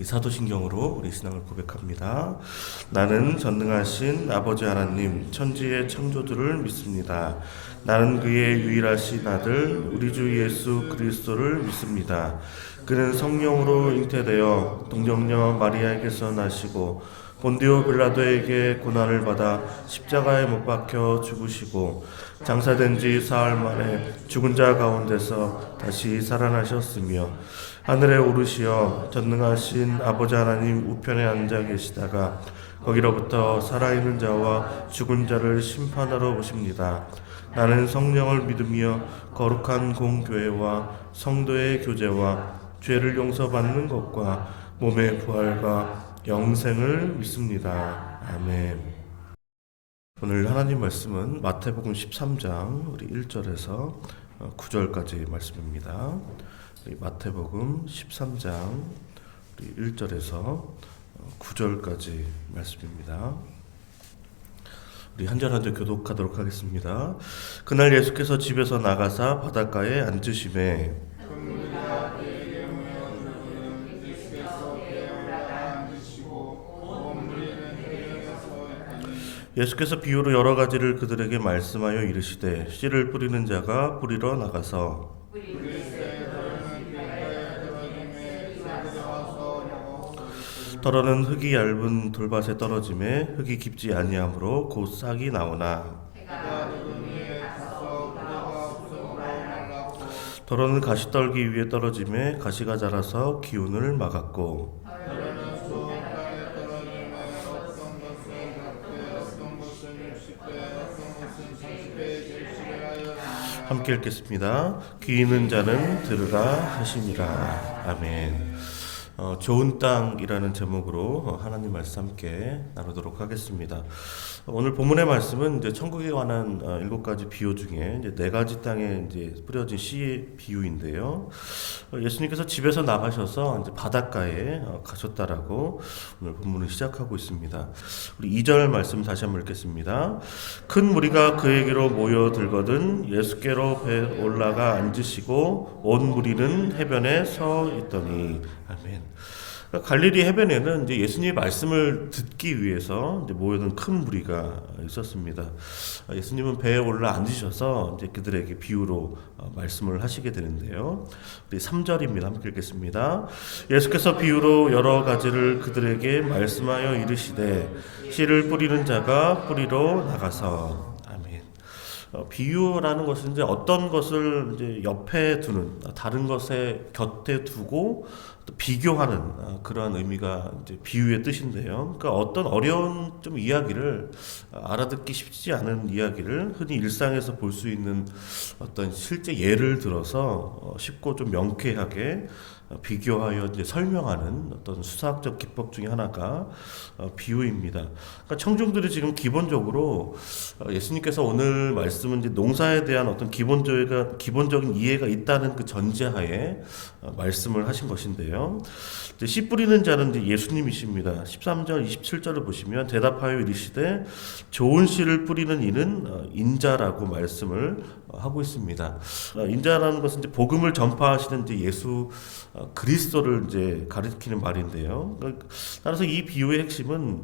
우리 사도신경으로 우리 신앙을 고백합니다. 나는 전능하신 아버지 하나님 천지의 창조주를 믿습니다. 나는 그의 유일하신 아들 우리 주 예수 그리스도를 믿습니다. 그는 성령으로 잉태되어 동정녀 마리아에게서 나시고 본디오 빌라도에게 고난을 받아 십자가에 못 박혀 죽으시고 장사된 지 사흘 만에 죽은 자 가운데서 다시 살아나셨으며 하늘에 오르시어 전능하신 아버지 하나님 우편에 앉아 계시다가 거기로부터 살아있는 자와 죽은 자를 심판하러 오십니다. 나는 성령을 믿으며 거룩한 공교회와 성도의 교제와 죄를 용서받는 것과 몸의 부활과 영생을 믿습니다. 아멘. 오늘 하나님 말씀은 마태복음 13장 우리 1절에서 9절까지 말씀입니다. 우리 마태복음 13장 우리 1절에서 9절까지 말씀입니다. 우리 한 절 한 절 교독하도록 하겠습니다. 그날 예수께서 집에서 나가사 바닷가에 앉으시매 예수께서 비유로 여러 가지를 그들에게 말씀하여 이르시되 씨를 뿌리는 자가 뿌리러 나가서 떨어는 흙이 얇은 돌밭에 떨어짐에 흙이 깊지 아니하므로 곧 싹이 나오나 더러는 가시떨기 위에 떨어짐에 가시가 자라서 기운을 막았고 함께 읽겠습니다. 귀 있는 자는 들으라 하시니라. 아멘. 좋은 땅이라는 제목으로 하나님 말씀 함께 나누도록 하겠습니다. 오늘 본문의 말씀은 이제 천국에 관한 7가지 비유 중에 이제 4가지 땅에 이제 뿌려진 씨 비유인데요. 예수님께서 집에서 나가셔서 이제 바닷가에 가셨다라고 오늘 본문을 시작하고 있습니다. 우리 2절 말씀 다시 한번 읽겠습니다. 큰 무리가 그에게로 모여들거든 예수께로 배 올라가 앉으시고 온 무리는 해변에 서 있더니 아멘. 갈릴리 해변에는 이제 예수님의 말씀을 듣기 위해서 이제 모여든 큰 무리가 있었습니다. 예수님은 배에 올라 앉으셔서 이제 그들에게 비유로 말씀을 하시게 되는데요. 우리 3절입니다. 함께 읽겠습니다. 예수께서 비유로 여러 가지를 그들에게 말씀하여 이르시되 씨를 뿌리는 자가 뿌리러 나가서 비유라는 것은 이제 어떤 것을 이제 옆에 두는 다른 것에 곁에 두고 또 비교하는 그러한 의미가 이제 비유의 뜻인데요. 그러니까 어떤 어려운 좀 이야기를 알아듣기 쉽지 않은 이야기를 흔히 일상에서 볼 수 있는 어떤 실제 예를 들어서 쉽고 좀 명쾌하게 비교하여 이제 설명하는 어떤 수사학적 기법 중에 하나가 비유입니다. 그러니까 청중들이 지금 기본적으로 예수님께서 오늘 말씀은 이제 농사에 대한 어떤 기본적인 이해가 있다는 그 전제하에 말씀을 하신 것인데요. 이제 씨 뿌리는 자는 이제 예수님이십니다. 13절, 27절을 보시면 대답하여 이르시되 좋은 씨를 뿌리는 이는 인자라고 말씀을 하고 있습니다. 인자라는 것은 이제 복음을 전파하시는 이제 예수 그리스도를 이제 가리키는 말인데요. 따라서 이 비유의 핵심은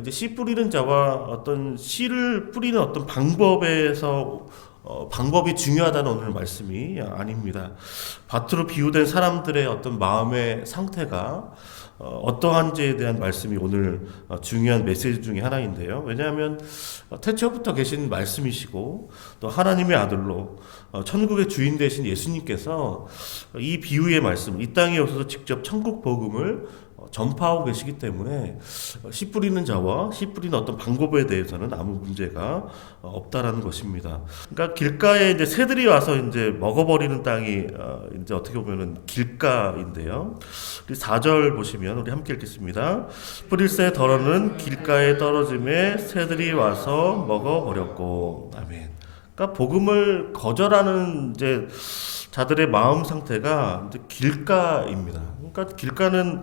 이제 씨 뿌리는 자와 어떤 씨를 뿌리는 어떤 방법에서 방법이 중요하다는 오늘 말씀이 아닙니다. 밭으로 비유된 사람들의 어떤 마음의 상태가 어떠한지에 대한 말씀이 오늘 중요한 메시지 중에 하나인데요. 왜냐하면 태초부터 계신 말씀이시고 또 하나님의 아들로 천국의 주인 되신 예수님께서 이 비유의 말씀, 이 땅에 오셔서 직접 천국 복음을 전파하고 계시기 때문에 씨 뿌리는 자와 씨 뿌리는 어떤 방법에 대해서는 아무 문제가 없다라는 것입니다. 그러니까 길가에 이제 새들이 와서 이제 먹어버리는 땅이 이제 어떻게 보면은 길가인데요. 우리 4절 보시면 우리 함께 읽겠습니다. 뿌릴새 덜어는 길가에 떨어짐에 새들이 와서 먹어버렸고, 아멘. 그러니까 복음을 거절하는 이제 자들의 마음 상태가 이제 길가입니다. 그러니까 길가는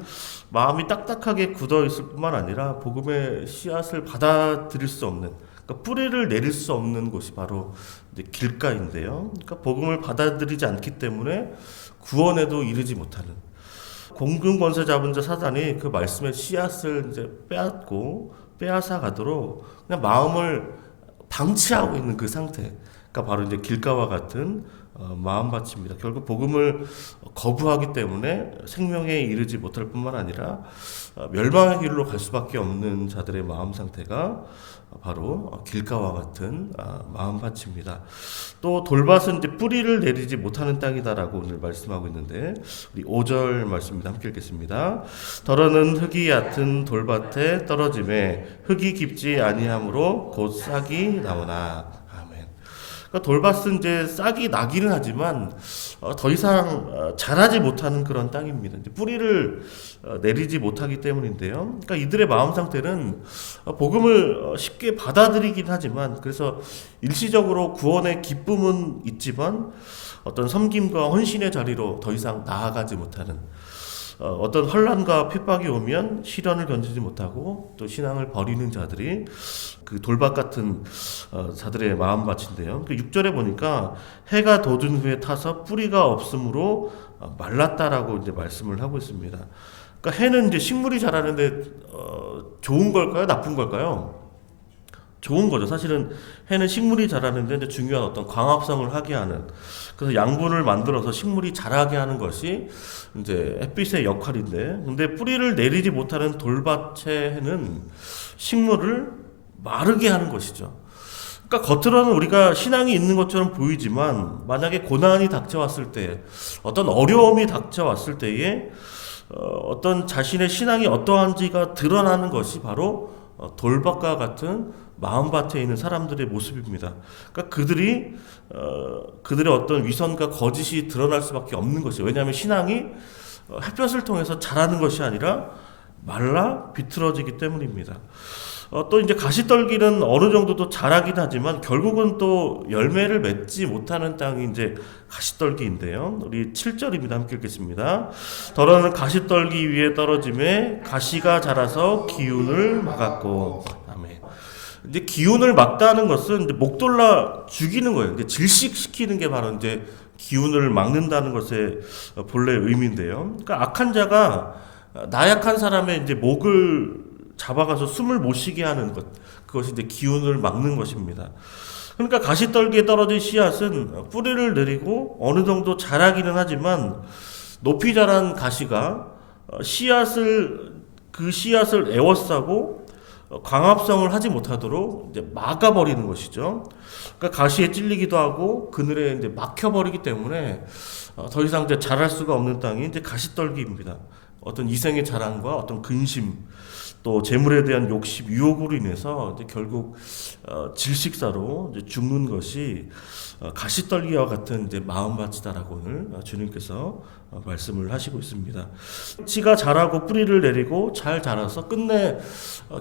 마음이 딱딱하게 굳어 있을 뿐만 아니라 복음의 씨앗을 받아들일 수 없는, 그러니까 뿌리를 내릴 수 없는 곳이 바로 이제 길가인데요. 그러니까 복음을 받아들이지 않기 때문에 구원에도 이르지 못하는, 공중 권세 잡은 자 사단이 그 말씀의 씨앗을 이제 빼앗아 가도록 그냥 마음을 방치하고 있는 그 상태가 바로 이제 길가와 같은 마음밭입니다. 결국 복음을 거부하기 때문에 생명에 이르지 못할 뿐만 아니라 멸망의 길로 갈 수밖에 없는 자들의 마음 상태가 바로 길가와 같은 마음밭입니다. 또 돌밭은 이제 뿌리를 내리지 못하는 땅이다라고 오늘 말씀하고 있는데 우리 5절 말씀입니다. 함께 읽겠습니다. 더러는 흙이 얕은 돌밭에 떨어짐에 흙이 깊지 아니하므로 곧 싹이 나오나. 그러니까 돌밭은 이제 싹이 나기는 하지만 더 이상 자라지 못하는 그런 땅입니다. 이제 뿌리를 내리지 못하기 때문인데요. 그러니까 이들의 마음 상태는 복음을 쉽게 받아들이긴 하지만 그래서 일시적으로 구원의 기쁨은 있지만 어떤 섬김과 헌신의 자리로 더 이상 나아가지 못하는 어떤 혼란과 핍박이 오면 시련을 견디지 못하고 또 신앙을 버리는 자들이 그 돌밭 같은 자들의 마음밭인데요. 그 6절에 보니까 해가 돋은 후에 타서 뿌리가 없으므로 말랐다라고 이제 말씀을 하고 있습니다. 그러니까 해는 이제 식물이 자라는데 좋은 걸까요? 나쁜 걸까요? 좋은 거죠. 사실은 해는 식물이 자라는데 이제 중요한 어떤 광합성을 하게 하는, 그래서 양분을 만들어서 식물이 자라게 하는 것이 이제 햇빛의 역할인데, 근데 뿌리를 내리지 못하는 돌밭의 해는 식물을 마르게 하는 것이죠. 그러니까 겉으로는 우리가 신앙이 있는 것처럼 보이지만 만약에 고난이 닥쳐왔을 때, 어떤 어려움이 닥쳐왔을 때에 어떤 자신의 신앙이 어떠한지가 드러나는 것이 바로 돌밭과 같은 마음밭에 있는 사람들의 모습입니다. 그러니까 그들의 어떤 위선과 거짓이 드러날 수밖에 없는 것이에요. 왜냐하면 신앙이 햇볕을 통해서 자라는 것이 아니라 말라 비틀어지기 때문입니다. 또 이제 가시떨기는 어느 정도도 자라긴 하지만 결국은 또 열매를 맺지 못하는 땅이 이제 가시떨기인데요. 우리 7절입니다. 함께 읽겠습니다. 더러는 가시떨기 위에 떨어짐에 가시가 자라서 기운을 막았고. 아멘. 이제 기운을 막다는 것은 이제 목돌라 죽이는 거예요. 이제 질식시키는 게 바로 이제 기운을 막는다는 것의 본래 의미인데요. 그러니까 악한 자가 나약한 사람의 이제 목을 잡아가서 숨을 못 쉬게 하는 것, 그것이 이제 기운을 막는 것입니다. 그러니까 가시떨기에 떨어진 씨앗은 뿌리를 내리고 어느 정도 자라기는 하지만 높이 자란 가시가 그 씨앗을 에워싸고 광합성을 하지 못하도록 이제 막아버리는 것이죠. 그러니까 가시에 찔리기도 하고 그늘에 이제 막혀버리기 때문에 더 이상 이제 자랄 수가 없는 땅이 이제 가시떨기입니다. 어떤 이생의 자랑과 어떤 근심, 또 재물에 대한 욕심, 유혹으로 인해서 이제 결국 질식사로 이제 죽는 것이 가시떨기와 같은 이제 마음밭이다라고 오늘 주님께서 말씀을 하시고 있습니다. 씨가 자라고 뿌리를 내리고 잘 자라서 끝내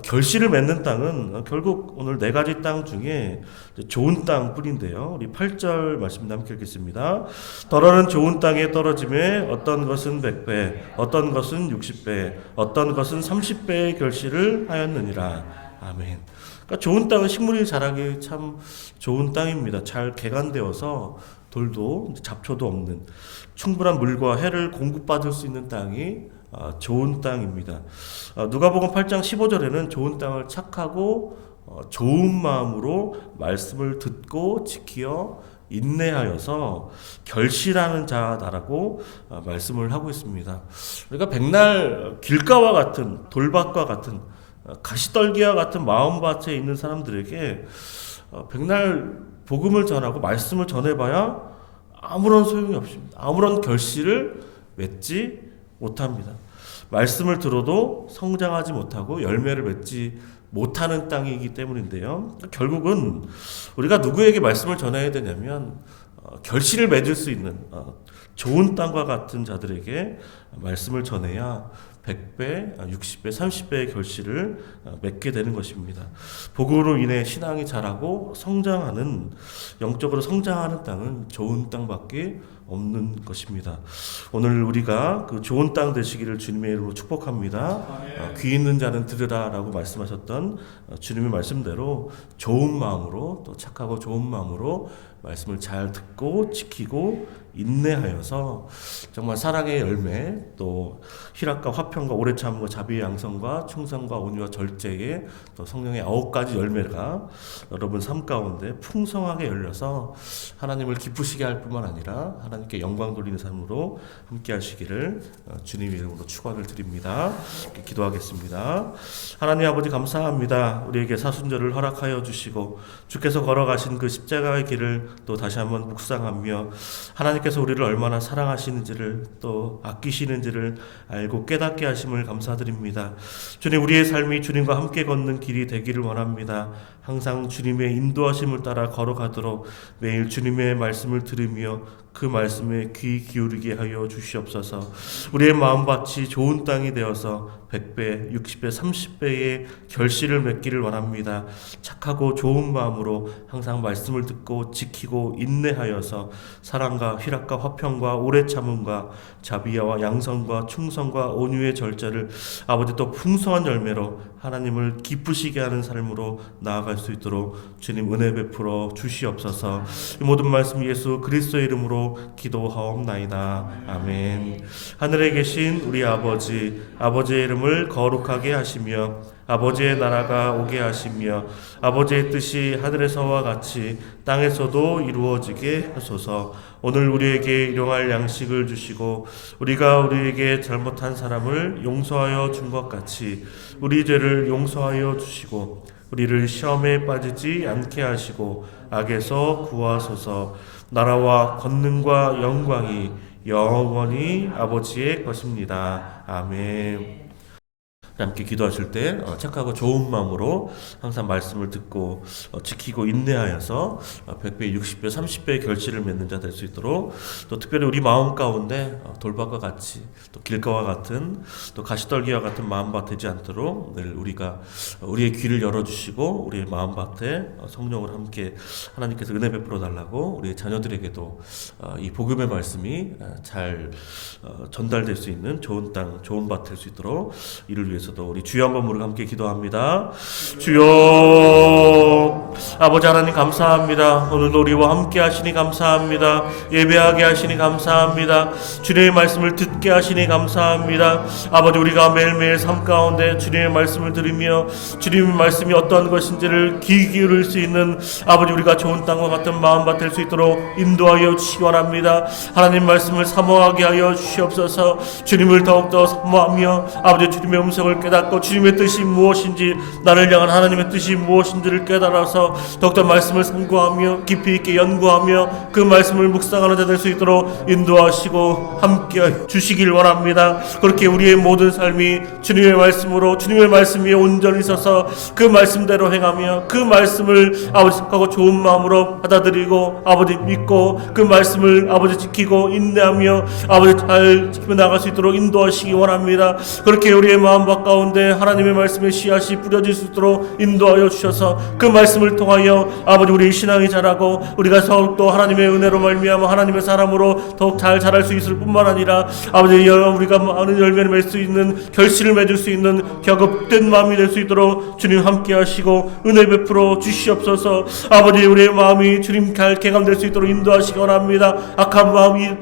결실을 맺는 땅은 결국 오늘 네 가지 땅 중에 좋은 땅 뿐인데요. 우리 8절 말씀 함께 읽겠습니다. 더러는 좋은 땅에 떨어짐에 어떤 것은 100배, 어떤 것은 60배, 어떤 것은 30배의 결실을 하였느니라. 아멘. 그러니까 좋은 땅은 식물이 자라기 참 좋은 땅입니다. 잘 개간되어서 돌도 잡초도 없는 충분한 물과 해를 공급받을 수 있는 땅이 좋은 땅입니다. 누가복음 8장 15절에는 좋은 땅을 착하고 좋은 마음으로 말씀을 듣고 지키어 인내하여서 결실하는 자다라고 말씀을 하고 있습니다. 그러니까 백날 길가와 같은 돌밭과 같은 가시떨기와 같은 마음밭에 있는 사람들에게 백날 복음을 전하고 말씀을 전해봐야 아무런 소용이 없습니다. 아무런 결실을 맺지 못합니다. 말씀을 들어도 성장하지 못하고 열매를 맺지 못하는 땅이기 때문인데요. 결국은 우리가 누구에게 말씀을 전해야 되냐면 결실을 맺을 수 있는 좋은 땅과 같은 자들에게 말씀을 전해야 100배, 60배, 30배의 결실을 맺게 되는 것입니다. 복음으로 인해 신앙이 자라고 성장하는, 영적으로 성장하는 땅은 좋은 땅밖에 없는 것입니다. 오늘 우리가 그 좋은 땅 되시기를 주님의 이름으로 축복합니다. 귀 있는 자는 들으라 라고 말씀하셨던 주님의 말씀대로 좋은 마음으로, 또 착하고 좋은 마음으로 말씀을 잘 듣고 지키고 인내하여서 정말 사랑의 열매, 또 희락과 화평과 오래 참음과 자비의 양성과 충성과 온유와 절제의 또 성령의 9가지 열매가 여러분 삶 가운데 풍성하게 열려서 하나님을 기쁘시게 할 뿐만 아니라 하나님께 영광 돌리는 삶으로 함께 하시기를 주님의 이름으로 축원을 드립니다. 기도하겠습니다. 하나님 아버지 감사합니다. 우리에게 사순절을 허락하여 주시고 주께서 걸어가신 그 십자가의 길을 또 다시 한번 묵상하며 하나님께서 우리를 얼마나 사랑하시는지를 또 아끼시는지를 알고 깨닫게 하심을 감사드립니다. 주님, 우리의 삶이 주님과 함께 걷는 길이 되기를 원합니다. 항상 주님의 인도하심을 따라 걸어가도록 매일 주님의 말씀을 들으며 그 말씀에 귀 기울이게 하여 주시옵소서. 우리의 마음밭이 좋은 땅이 되어서 100배, 60배, 30배의 결실을 맺기를 원합니다. 착하고 좋은 마음으로 항상 말씀을 듣고 지키고 인내하여서 사랑과 희락과 화평과 오래 참음과 자비와 양성과 충성과 온유의 절제를 아버지 또 풍성한 열매로 하나님을 기쁘시게 하는 삶으로 나아갈 수 있도록 주님 은혜 베풀어 주시옵소서. 이 모든 말씀 예수 그리스도의 이름으로 기도하옵나이다. 아멘. 하늘에 계신 우리 아버지의 이름을 거룩하게 하시며 아버지의 나라가 오게 하시며 아버지의 뜻이 하늘에서와 같이 땅에서도 이루어지게 하소서. 오늘 우리에게 일용할 양식을 주시고 우리가 우리에게 잘못한 사람을 용서하여 준 것 같이 우리 죄를 용서하여 주시고 우리를 시험에 빠지지 않게 하시고 악에서 구하소서. 나라와 권능과 영광이 영원히 아버지의 것입니다. 아멘. 함께 기도하실 때 착하고 좋은 마음으로 항상 말씀을 듣고 지키고 인내하여서 100배, 60배, 30배의 결실을 맺는 자 될 수 있도록 또 특별히 우리 마음 가운데 돌밭과 같이 또 길가와 같은 또 가시떨기와 같은 마음밭 되지 않도록 늘 우리가 우리의 귀를 열어주시고 우리의 마음밭에 성령을 함께 하나님께서 은혜 베풀어 달라고 우리의 자녀들에게도 이 복음의 말씀이 잘 전달될 수 있는 좋은 땅, 좋은 밭 될 수 있도록 이를 위해서도 우리 주여 한번 부르고 함께 기도합니다. 주여, 아버지 하나님 감사합니다. 오늘도 우리와 함께 하시니 감사합니다. 예배하게 하시니 감사합니다. 주님의 말씀을 듣게 하시니 감사합니다. 아버지, 우리가 매일매일 삶 가운데 주님의 말씀을 들으며 주님의 말씀이 어떠한 것인지를 귀 기울일 수 있는 아버지, 우리가 좋은 땅과 같은 마음밭 될 수 있도록 인도하여 주시기 원합니다. 하나님 말씀을 사모하게 하여 주시옵소서. 주님을 더욱더 사모하며 아버지 주님의 음성을 깨닫고 주님의 뜻이 무엇인지, 나를 향한 하나님의 뜻이 무엇인지를 깨달아서 더욱더 말씀을 상고하며 깊이 있게 연구하며 그 말씀을 묵상하는 자 될 수 있도록 인도하시고 함께 주시길 원합니다. 그렇게 우리의 모든 삶이 주님의 말씀으로, 주님의 말씀 위에 온전히 서서 그 말씀대로 행하며 그 말씀을 아버지 착하고 좋은 마음으로 받아들이고 아버지 믿고 그 말씀을 아버지 지키고 인내하며 아버지 잘 지키며 나갈 수 있도록 인도하시기 원합니다. 그렇게 우리의 마음 가운데 하나님의 말씀의 씨앗이 뿌려질 수 있도록 인도하여 주셔서 그 말씀을 통하여 아버지 우리의 신앙이 자라고 우리가 더욱더 하나님의 은혜로 말미암아 하나님의 사람으로 더욱 잘 자랄 수 있을 뿐만 아니라 아버지 우리가 많은 열매를 맺을 수 있는, 결실을 맺을 수 있는 격업된 마음이 될 수 있도록 주님 함께 하시고 은혜 베풀어 주시옵소서. 아버지 우리의 마음이 주님 잘 개감될 수 있도록 인도하시기 원합니다. 악한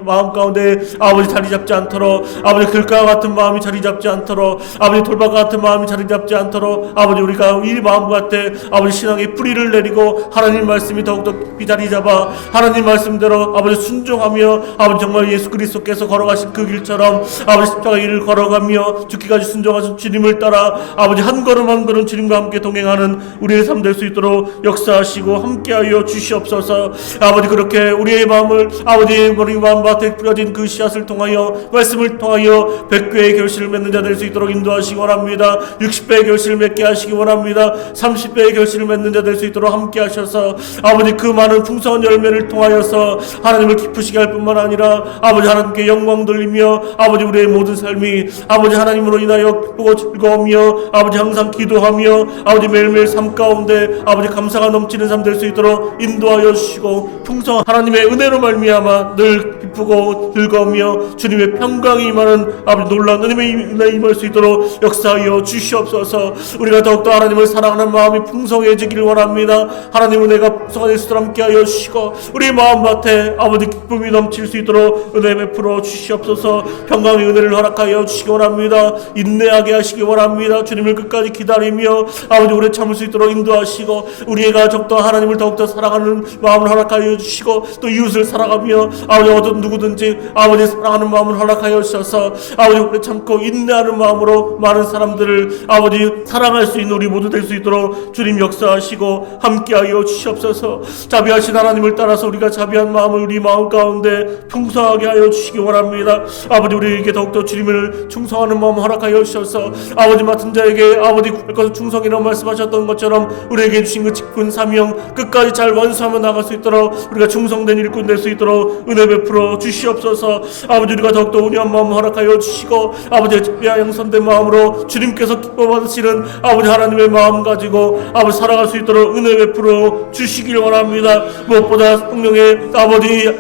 마음 가운데 아버지 자리 잡지 않도록, 아버지 글과 같은 마음이 자리 잡지 않도록, 아버지 돌밭 같은 마음이 자리 잡지 않도록 아버지 우리가 이 마음 같아 아버지 신앙의 뿌리를 내리고 하나님 말씀이 더욱더 깊이 자리 잡아 하나님 말씀대로 아버지 순종하며 아버지 정말 예수 그리스도께서 걸어가신 그 길처럼 아버지 십자가의 길을 걸어가며 죽기까지 순종하신 주님을 따라 아버지 한 걸음 한 걸음 주님과 함께 동행하는 우리의 삶 될 수 있도록 역사하시고 함께하여 주시옵소서. 아버지 그렇게 우리의 마음을 아버지 우리 마음밭에 뿌려진 그 씨앗을 통하여 말씀을 통하여 100배의 결실을 맺는 자 될 수 있도록 인도하시기 원합니다. 60배의 결실을 맺게 하시기 원합니다. 30배의 결실을 맺는 자 될 수 있도록 함께 하셔서 아버지 그 많은 풍성한 열매를 통하여서 하나님을 기쁘시게 할 뿐만 아니라 아버지 하나님께 영광 돌리며 아버지 우리의 모든 삶이 아버지 하나님으로 인하여 기쁘고 즐거우며 아버지 항상 기도하며 아버지 매일매일 삶 가운데 아버지 감사가 넘치는 삶 될 수 있도록 인도하여 주시고 풍성한 하나님의 은혜로 말미암아 늘 기쁘고 즐거우며 주님의 평강이 임하는 아버지 놀라운 은혜에 임할 수 있도록 역사하여 주시옵소서. 우리가 더욱더 하나님을 사랑하는 마음이 풍성해지기를 원합니다. 하나님 은혜가 풍성한 예수들 함께하여 주시고 우리 마음밭에 아버지 기쁨이 넘칠 수 있도록 은혜 베풀어 주시옵소서. 평강의 은혜를 허락하여 주시기 원합니다. 인내하게 하시기 원합니다. 주님을 끝까지 기다리며 아버지 오래 참을 수 있도록 인도하시고 우리의 가족도 하나님을 더욱더 사랑하는 마음을 허락하여 주시고 또 이웃을 사랑하며 아버지 어떤 누구든지 아버지 사랑하는 마음을 허락하여 주셔서 아버지 오래 참고 인내하는 마음으로 많은 사람들을 아버지 사랑할 수 있는 우리 모두 될 수 있도록 주님 역사하시고 함께하여 주시옵소서. 자비하신 하나님을 따라서 우리가 자비한 마음을 우리 마음 가운데 풍성하게 하여 주시기 원합니다. 아버지 우리에게 더욱더 주님을 충성하는 마음 허락하여 주셔서 아버지 맡은 자에게 아버지 구별과도 충성이라고 말씀하셨던 것처럼 우리에게 주신 그 직분 사명 끝까지 잘 완수하며 나갈 수 있도록 우리가 충성된 일꾼 될 수 있도록 은혜 베풀어 주시옵소서. 아버지 우리가 더욱더 온유한 마음 허락하여 주시고 아버지의 양선된 마음으로 주님께서 기뻐 받으시는 아버지 하나님의 마음 가지고 아버지 살아갈 수 있도록 은혜 베풀어 주시길 원합니다. 무엇보다 성령의 아버지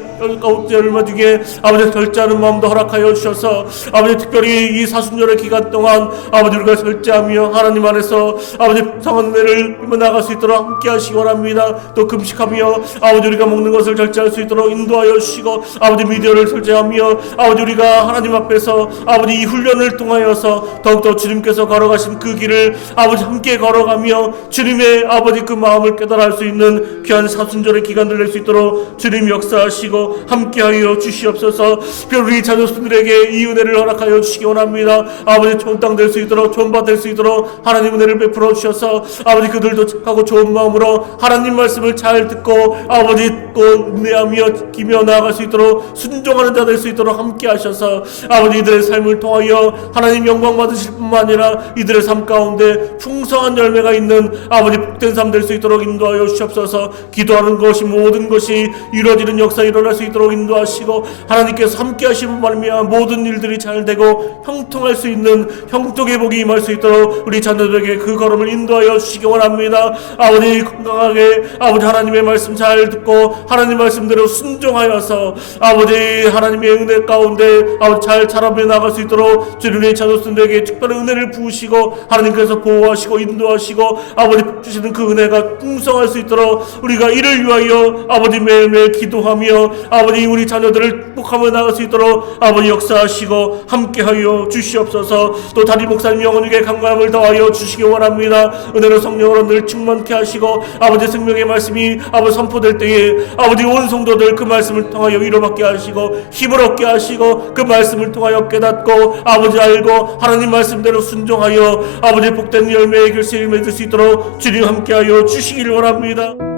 얼마 중에 아버지 절제하는 마음도 허락하여 주셔서 아버지 특별히 이 사순절의 기간 동안 아버지 우리가 절제하며 하나님 안에서 아버지 풍성한 은혜를 나갈 수 있도록 함께 하시기 원합니다. 또 금식하며 아버지 우리가 먹는 것을 절제할 수 있도록 인도하여 주시고 아버지 미디어를 절제하며 아버지 우리가 하나님 앞에서 아버지 이 훈련을 통하여서 더욱더 주님께서 걸어가신 그 길을 아버지 함께 걸어가며 주님의 아버지 그 마음을 깨달아 할 수 있는 귀한 사순절의 기간들 낼 수 있도록 주님 역사하시고 함께하여 주시옵소서. 우리 자녀들에게 이 은혜를 허락하여 주시기 원합니다. 아버지 좋은 땅 될 수 있도록 좋은 밭 될 수 있도록 하나님 은혜를 베풀어 주셔서 아버지 그들도 착하고 좋은 마음으로 하나님 말씀을 잘 듣고 아버지 듣고 인내하며 지키며 나아갈 수 있도록 순종하는 자 될 수 있도록 함께하셔서 아버지 이들의 삶을 통하여 하나님 영광 받으실 뿐만 아니라 이들의 삶 가운데 풍성한 열매가 있는 아버지 복된 삶 될 수 있도록 인도하여 주시옵소서. 기도하는 것이 모든 것이 이루어지는 역사 일어날 수 있도록 인도하시고 하나님께서 함께 하시는 말미암아 모든 일들이 잘 되고 형통할 수 있는 형통의 복이 임할 수 있도록 우리 자녀들에게 그 걸음을 인도하여 주시기 원합니다. 아버지 건강하게 아버지 하나님의 말씀 잘 듣고 하나님 말씀대로 순종하여서 아버지 하나님의 은혜 가운데 아버지 잘 자라며 나갈 수 있도록 주님의 자녀들에게 특별한 은혜를 부으시고 하나님께서 보호하시고 인도하시고 아버지 주시는 그 은혜가 풍성할 수 있도록 우리가 이를 위하여 아버지 매일매일 기도하며 아버지 우리 자녀들을 축복하며 나갈 수 있도록 아버지 역사하시고 함께하여 주시옵소서. 또 다리 목사님 영혼에게 강건함을 더하여 주시기 원합니다. 은혜로 성령으로 늘 충만케 하시고 아버지 생명의 말씀이 아버지 선포될 때에 아버지 온 성도들 그 말씀을 통하여 위로받게 하시고 힘을 얻게 하시고 그 말씀을 통하여 깨닫고 아버지 알고 하나님 말씀대로 순종하여 아버지 복된 열매의 결실을 맺을 수 있도록 주님 함께하여 주시기를 원합니다.